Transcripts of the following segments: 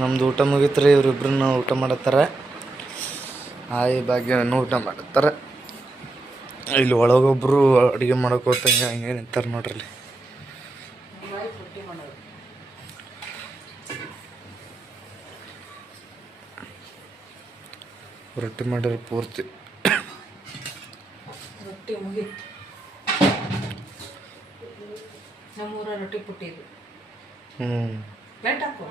ನಮ್ದು ಊಟ ಮುಗಿತ್ರಿ. ಇವರಿಬ್ರನ್ನ ಊಟ ಮಾಡತ್ತಾರ. ಆಯಿ ಭಾಗ್ಯನೂ ಊಟ ಮಾಡತ್ತಾರ. ಇಲ್ಲಿ ಒಳಗೊಬ್ರು ಅಡುಗೆ ಮಾಡೋಕೋತ ಹಂಗೆ ನಿಂತಾರೆ ನೋಡ್ರಿ. ರೊಟ್ಟಿ ಮಾಡ್ಯಾರ ಪೂರ್ತಿ. ರೊಟ್ಟಿ ಮುಗಿತು. ನಮ್ಮೂರ ರೊಟ್ಟಿ ಪುಟ್ಟಿದ್ದು. ಪ್ಲೇಟ್ ಹಾಕು.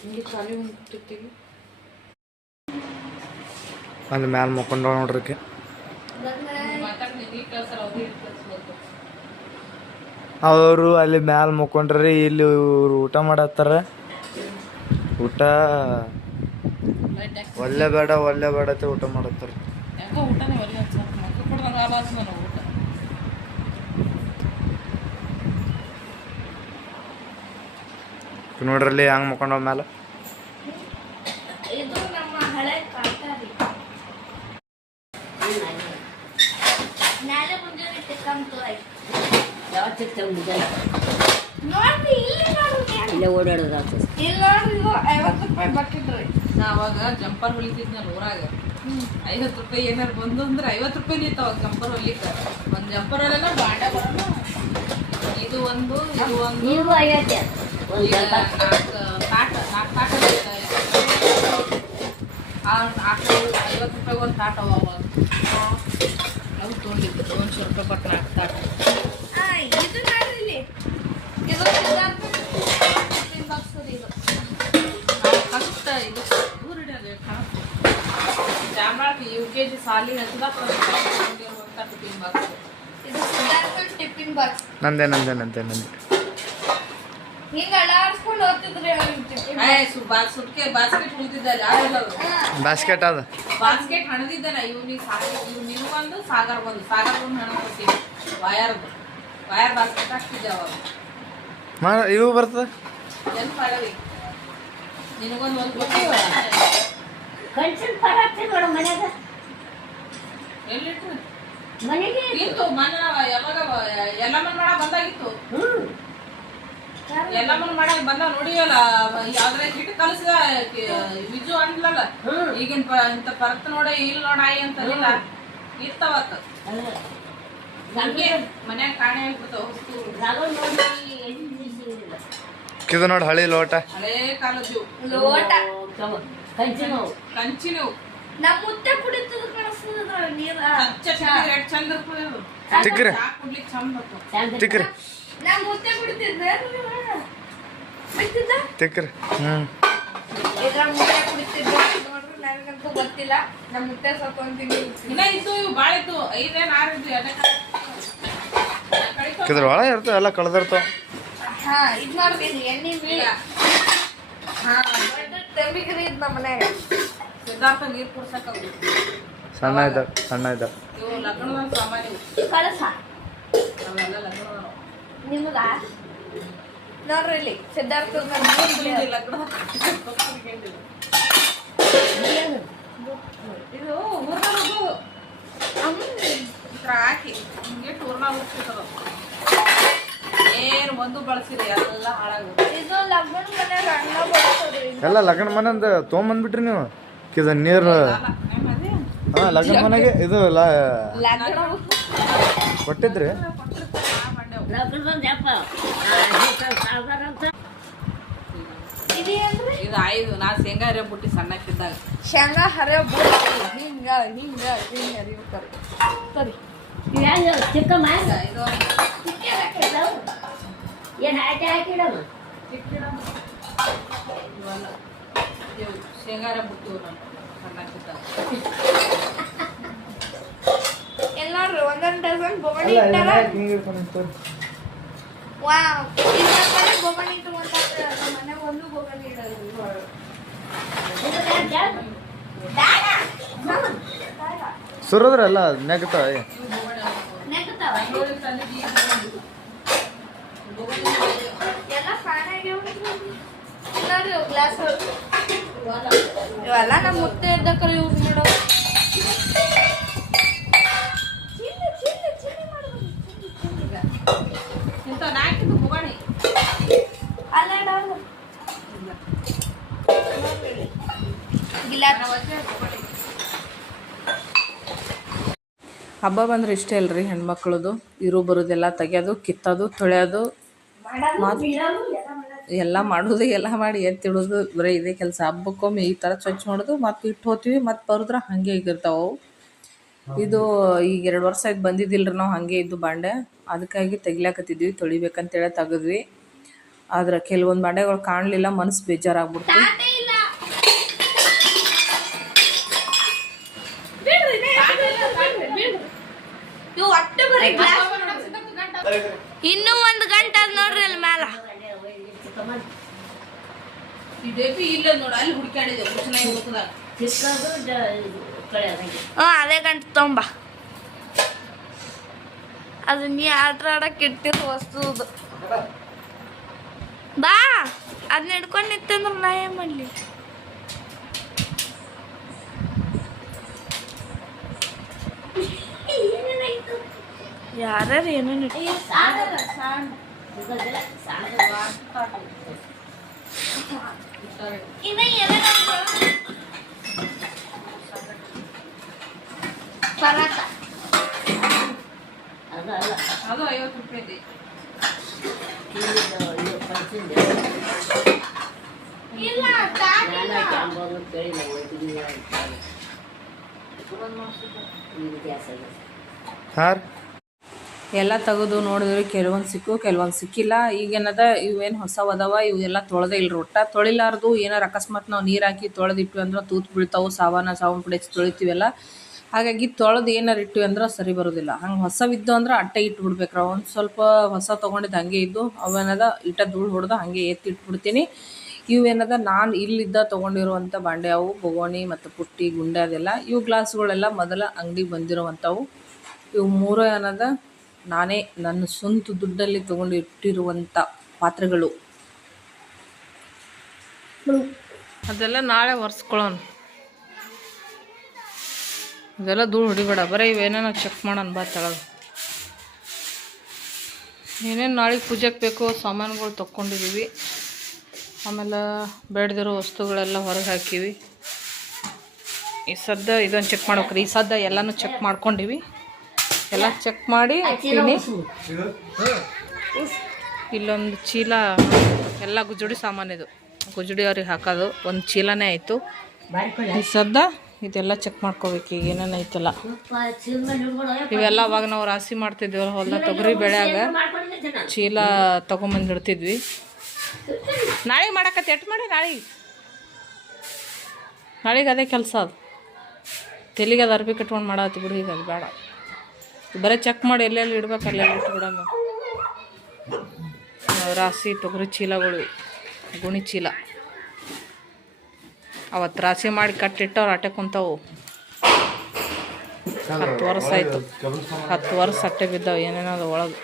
ಹಿಂಗೆ ಖಾಲಿ ಮುಟ್ಟಿರ್ತೀವಿ. ಅಲ್ಲಿ ಮ್ಯಾಲ ಮಕ್ಕೊಂಡ ನೋಡ್ರಿ. ಅವರು ಅಲ್ಲಿ ಮ್ಯಾಲ ಮಕ್ಕೊಂಡ್ರಿ. ಇಲ್ಲಿ ಇವ್ರು ಊಟ ಮಾಡತ್ತಾರ. ಊಟ ಒಳ್ಳೆ ಬೇಡ ಅಂತ ಊಟ ಮಾಡತ್ತಾರ. ನೋಡ್ರಲ್ಲಿ ಹಂಗೆ ಮಕ್ಕೊಂಡ ಮ್ಯಾಲ. ಇಲ್ಲೇ ಓಡಾಡೋದು ಆಗ್ತದೆ. ನಾವಾಗ ಜಂಪರ್ ಹೊಲಿತಿದ್ನಲ್ಲ ಊರಾಗ. 50 ರೂಪಾಯಿ ಏನಾರು ಬಂದು ಅಂದ್ರೆ 50 ರೂಪಾಯಿ ನಿಂತಾವ ಜಂಪರ್ ಹೊಲಿಕ್ಕೆ. ಒಂದು ಜಂಪರ್ ಹೊಲೆಲ್ಲ ಬಾಂಡೆ ಬರೋಣ. ಇದು ಒಂದು ನೀವು 50 4 ತಾಟ 50 ರೂಪಾಯಿ ಒಂದು ತಾಟ ಅವಾಗ ನಾವು ತೊಗೊಂಡಿದ್ದು 100 ರೂಪಾಯಿ ಪಟ್ಟು 4 ತಾಟ. ಕಷ್ಟ ಇದು ಜಾಂಬಾಳಕ್ಕೆ UKG ಸಾಲಿ ಟಿಫಿನ್ ಬಾಕ್ಸ್ ನಂದೆ ಬಾಸ್ಕೆಟ್ ಉಳಿದಿದ್ದಲ್ಲ ಬಾಸ್ಕೆಟ್ ಅದ. ಬಾಸ್ಕೆಟ್ ಹಣದಿದ್ದಲ್ಲ. ನೀವು ಒಂದು ಸಾಗರ್ ಬಂದು ಹಣ ಕೊಟ್ಟಿವಿ. ವಯರ್ ಬಾಸ್ಕೆಟ್ ಹಾಕ್ತಿದ್ದೆ ಅವಾಗ. ಇವು ಬರ್ತದ ಎಲ್ಲಿ ಪರವಿ ನಿನಗೊಂದು ಗೊತ್ತಿವ ಕಳ್ಸಿನ ಪರ ಹಾಕ್ತೀನಿ ನೋಡು ಮನ್ಯಾಗ. ಎಲ್ಲಿಟ್ಟು ಮನೆಗೆ ಇತ್ತು ಮನ ಯಾವಾಗ ಎಲ್ಲಮ್ಮನ ಮಾಡ ಬಂದಾಗಿತ್ತು. ಎಲ್ಲಮ್ಮನ ಮಾಡ ಬಂದ ನೋಡಿಯಲ್ಲ. ಯಾವ್ದ್ರ ಹಿಟ್ಟು ಕಲಸಿದ ವಿಜು ಅಂದ್ಲಲ್ಲ. ಈಗಿನ ಇಂತ ಪರತ್ ನೋಡ ಇಲ್ಲಿ ನೋಡಾಯಿ ಅಂತಲ್ಲ ಇರ್ತವತ್ತ. ನಮ್ಗೆ ಮನ್ಯಾಗ ಕಾಣೆ ಆಗ್ಬಿಡ್ತಾವ ಹೊಸ್ತು. ಇದು ನೋಡಿ ಹಳಿ ಲೋಟ. ಹಳೇ ಕಾಲದ್ದು ಲೋಟ ಕಂಚಿನವು. ನಮ್ಮ ಮುತ್ತೆ ಕುಡಿತದ ಕಳಿಸ್ತದ ನೀರ. ಚಂದ ತಿಕ್ರಿ ಕುಡ್ಲಿಕ್ಕೆ ಚಂದ ಬರ್ತವ. ತಿಕ್ರಿ ನಮ್ಮ ಮುತ್ತೆ ಕುಡಿತಿದ್ದೆ ತಿಕ್ರಿ. ಇದ್ರ ಮುತ್ತೆ ಕುಡಿತಿದ್ದೆ ನೋಡ್ರಿ. ನನಗಂತೂ ಗೊತ್ತಿಲ್ಲ. ನಮ್ಮ ಮುತ್ತೆ ಸತ್ಕೊಂತೀನಿ. ಇನ್ನ ಇತ್ತು ಇವು ಬಾಳ ಇತ್ತು. 5 6 ಇದ್ವು. ಇದ್ರ ಒಳಗೆ ಇರ್ತಾವ ಎಲ್ಲ ಕಳೆದಿರ್ತಾವ. ಹಾ ಇದು ನೋಡ್ರಿ ಎಣ್ಣೆ ಬೀಳ. ಹಾ ದೊಡ್ಡ ತಂಬಿಗ್ರಿ ಇದ್ ನಮ್ಮ ಮನ್ಯಾಗ. ಸಿದ್ಧಾರ್ಥ ನೀರು ಕುಡ್ಸಕ ಸಣ್ಣ ಇದ್ದ ಇವು ಲಗ್ನದ ಸಾಮಾನ್ಯ ಕಳಸ ಅವೆಲ್ಲ ಲಗ್ನದ ನಿಮಗ ನೋಡ್ರಿ ಇಲ್ಲಿ ಸಿದ್ಧಾರ್ಥ ಲಗ್ನದ ಇದು ಊರ್ನದು ಹಾಕಿ ಹಿಂಗೆ ಟೂರ್ನ ಹೋಗ್ತಿರ್ತದ. ಏನು ಒಂದು ಬಳಸಿರಿ ಎಲ್ಲ ಹಾಳಾಗುತ್ತೆ. ಇದು ಲಗ್ನ ಮನ್ಯಾಗ ಅಣ್ಣ ಬರ್ತದ್ರಿ. ಎಲ್ಲ ಲಗ್ನ ಮನೆಯಿಂದ ತೊಗೊಂಬಂದ್ಬಿಟ್ರಿ ನೀವು. ಇದು ನೀರು ಲಗ್ನ ಮನೆಗೆ ಇದು ಕೊಟ್ಟಿದ್ರಿ. ಇದು 5 ನಾ ಶೇಂಗಾ ಹರಿಯಬಿಟ್ಟು ಸಣ್ಣಕ್ಕಿದ್ದಾಗ ಶೇಂಗಾ ಹರಿಯಬಿಟ್ಟು ಹಿಂಗ ಹರಿಯುತ್ತಾರೆ. ಸರಿ ಚಿಕ್ಕ ಮಾಯ ಇದು ಏನು ಹಾಕಿಡಮ್ಮ ಇವೆಲ್ಲ ಶೇಂಗಾ ಹರಿಯಬಿಟ್ಟು ಸಣ್ಣಕ್ಕಿದ್ದಾಗ ಎಲ್ಲ ನೋಡ್ರಿ ಒಂದೊಂದು ಡಜನ್ ಬೊಗಣಿ ಇಟ್ಟಾರ. ವಾವ್ ಬೊಗಣಿ ಇಟ್ಕೊಂಡ್ರೆ ನಮ್ಮ ಮನೆಗೆ ಒಂದು ಬೊಗಣಿ ಇಡೋದು. ಸುರದ್ರಲ್ಲ ನೆಗ್ತಾವ. ಎಲ್ಲ ನೋಡ್ರಿ ಗ್ಲಾಸ್ ಇವೆಲ್ಲ ನಮ್ಮ ಮುತ್ತೆ ಇದ್ದಕ್ಕರ ಯೂಸ್ ಮಾಡೋದು. ಅಂತ ನಾಕಿದ್ದು ಮುಗಣಿ ಹಬ್ಬ ಬಂದ್ರೆ ಇಷ್ಟೇ ಅಲ್ರಿ ಹೆಣ್ಮಕ್ಳದು ಇರು ಬರೋದೆಲ್ಲ ತೆಗಿಯೋದು ಕಿತ್ತೋದು ತೊಳೆಯೋದು ಎಲ್ಲ ಮಾಡೋದು ಎಲ್ಲ ಮಾಡಿ ಎತ್ತಿಡೋದು ಬರೀ ಇದೇ ಕೆಲಸ. ಹಬ್ಬಕ್ಕೊಮ್ಮೆ ಈ ಥರ ಸ್ವಚ್ಛ ಮಾಡೋದು ಮತ್ತು ಇಟ್ಟು ಹೋಗ್ತೀವಿ ಮತ್ತು ಬರೋದ್ರ ಹಾಗೆ ಈಗಿರ್ತಾವೆ. ಇದು ಈಗ 2 ವರ್ಷ ಆಯ್ತು ಬಂದಿದ್ದಿಲ್ರಿ ನಾವು ಹಾಗೆ ಇದ್ದು ಬಾಂಡೆ, ಅದಕ್ಕಾಗಿ ತೆಗಿಲಾಕತ್ತಿದ್ವಿ, ತೊಳಿಬೇಕಂತೇಳಿ ತೆಗೆದ್ವಿ. ಆದ್ರೆ ಕೆಲವೊಂದು ಬಾಂಡೆಗಳು ಕಾಣಲಿಲ್ಲ, ಮನಸ್ಸು ಬೇಜಾರಾಗ್ಬಿಡ್ತು. ಇನ್ನೂ 1 ಗಂಟೆ ಅದ್ ನೋಡ್ರಿ ಅಲ್ಲಿ ಮ್ಯಾಲ ಈ ಡೇಪಿ ಇಲ್ಲ ನೋಡ, ಅಲ್ಲಿ ಹುಡುಕಾಡಿದೆ ಹುಡುಕದಾಗ ಅದೇ ಗಂಟೆ ತೊಂಬ. ಅದು ನೀ ಆಟ ಆಡಕ್ಕೆ ಇಟ್ಟಿರೋ ವಸ್ತು ಬಾ, ಅದನ್ನ ಹಿಡ್ಕೊಂಡು ನಿಂತಂದ್ರೆ ನಾ ಏನ್ ಮಾಡ್ಲಿ? ಯಾರು ಏನೇನು ಪರಾತ ಅದು 50 ರೂಪಾಯಿ. ಹಾಂ ಎಲ್ಲ ತೆಗೆದು ನೋಡಿದ್ವಿ, ಕೆಲವೊಂದು ಸಿಕ್ಕು ಕೆಲವೊಂದು ಸಿಕ್ಕಿಲ್ಲ. ಈಗೇನದ ಇವೇನು ಹೊಸವು ಅದಾವ, ಇವೆಲ್ಲ ತೊಳೆದೇ ಇಲ್ಲ. ಒಟ್ಟ ತೊಳಿಲಾರ್ದು ಏನಾರು ಅಕಸ್ಮಾತ್ ನಾವು ನೀರು ಹಾಕಿ ತೊಳೆದಿಟ್ವಿ ಅಂದ್ರೆ ತೂತು ಬೀಳ್ತಾವೆ, ಸಾಬೂನು ಪುಡಿ ಹಚ್ಚಿ ತೊಳಿತೀವಲ್ಲ, ಹಾಗಾಗಿ ತೊಳೆದು ಏನಾರು ಇಟ್ಟಿವಿ ಅಂದ್ರೆ ಸರಿ ಬರೋದಿಲ್ಲ. ಹಂಗೆ ಹೊಸವಿದ್ದು ಅಂದ್ರೆ ಅಟ್ಟೆ ಇಟ್ಬಿಡ್ಬೇಕ್ರ. ಒಂದು ಸ್ವಲ್ಪ ಹೊಸ ತೊಗೊಂಡಿದ್ದು ಹಾಗೆ ಇದ್ದು ಅವೇನದ ಇಟ್ಟ ಧೂಳು ಹೊಡೆದು ಹಾಗೆ ಎತ್ತಿಟ್ಬಿಡ್ತೀನಿ. ಇವೇನದ ನಾನು ಇಲ್ಲಿದ್ದ ತೊಗೊಂಡಿರುವಂಥ ಬಾಂಡೆ ಅವು, ಬೊಗೋಣಿ ಮತ್ತು ಪುಟ್ಟಿ ಗುಂಡೆ ಅದೆಲ್ಲ. ಇವು ಗ್ಲಾಸ್ಗಳೆಲ್ಲ ಮೊದಲ ಅಂಗಡಿಗೆ ಬಂದಿರುವಂಥವು. ಇವು 3 ಏನದ ನಾನೇ ನನ್ನ ಸ್ವಂತ ದುಡ್ಡಲ್ಲಿ ತೊಗೊಂಡು ಇಟ್ಟಿರುವಂಥ ಪಾತ್ರೆಗಳು. ಅದೆಲ್ಲ ನಾಳೆ ಒರೆಸ್ಕೊಳ್ಳೋಣ. ಅದೆಲ್ಲ ಧೂಳು ಹೊಡಿಬೇಡ, ಬರೀ ಇವೇನೇನೋ ಚೆಕ್ ಮಾಡೋಣ ಬಾ ತೆಳಗೆ. ಏನೇನು ನಾಳೆಗೆ ಪೂಜೆಗೆ ಬೇಕು ಸಾಮಾನುಗಳು ತೊಗೊಂಡಿದ್ದೀವಿ. ಆಮೇಲೆ ಬೇಡದಿರೋ ವಸ್ತುಗಳೆಲ್ಲ ಹೊರಗೆ ಹಾಕಿವಿ. ಈ ಸದ್ದ ಇದೊಂದು ಚೆಕ್ ಮಾಡ್ಬೇಕ್ರಿ. ಈ ಸದ್ದ ಎಲ್ಲನೂ ಚೆಕ್ ಮಾಡ್ಕೊಂಡಿವಿ. ಎಲ್ಲ ಚೆಕ್ ಮಾಡಿ ಇಟ್ಟಿನಿ. ಇಲ್ಲೊಂದು ಚೀಲ ಎಲ್ಲ ಗುಜುಡಿ ಸಾಮಾನಿದು, ಗುಜುಡಿ ಅವ್ರಿಗೆ ಹಾಕೋದು ಒಂದು ಚೀಲನೇ ಆಯಿತು. ಈ ಸದ್ದ ಇದೆಲ್ಲ ಚೆಕ್ ಮಾಡ್ಕೋಬೇಕು. ಈಗ ಏನೇನು ಐತಲ್ಲ ಇವೆಲ್ಲ ಅವಾಗ ನಾವು ರಾಶಿ ಮಾಡ್ತಿದ್ವಿ ಹೊಲ್ದಾಗ, ತೊಗರಿ ಬೆಳೆಯಾಗ ಚೀಲ ತೊಗೊಂಬಂದಿಡ್ತಿದ್ವಿ. ನಾಳೆಗೆ ಮಾಡಕತ್ತೆ ಎಟ್ಟು ಮಾಡಿ ನಾಳೆಗೆ ಅದೇ ಕೆಲಸ. ಅದು ತೆಲಿಗೆ ಅದು ಅರ್ಬಿ ಕಟ್ಕೊಂಡು ಮಾಡತ್ತಿ ಬಿಡು. ಈಗ ಅದು ಬೇಡ, ಬರೀ ಚೆಕ್ ಮಾಡಿ ಎಲ್ಲೆಲ್ಲಿ ಇಡ್ಬೇಕು ಅಲ್ಲೆಲ್ಲಿ ಇಟ್ಬಿಡೋಣ. ರಾಶಿ ತೊಗರಿ ಚೀಲಗಳು, ಗುಣಿ ಚೀಲ ಅವತ್ತು ರಾಶಿ ಮಾಡಿ ಕಟ್ಟಿಟ್ಟವ್ರು ಅಟ್ಟೆ ಕುಂತವು. 10 ವರ್ಷ ಆಯಿತು, 10 ವರ್ಷ ಅಟ್ಟೆ ಬಿದ್ದಾವೆ ಏನೇನೋ ಒಳಗೆ.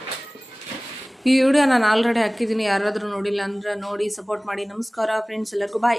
ಈ ವಿಡಿಯೋ ನಾನು ಆಲ್ರೆಡಿ ಹಾಕಿದ್ದೀನಿ. ಯಾರಾದರೂ ನೋಡಿಲ್ಲ ಅಂದ್ರೆ ನೋಡಿ ಸಪೋರ್ಟ್ ಮಾಡಿ. ನಮಸ್ಕಾರ ಫ್ರೆಂಡ್ಸ್, ಎಲ್ಲರಿಗೂ ಬಾಯ್.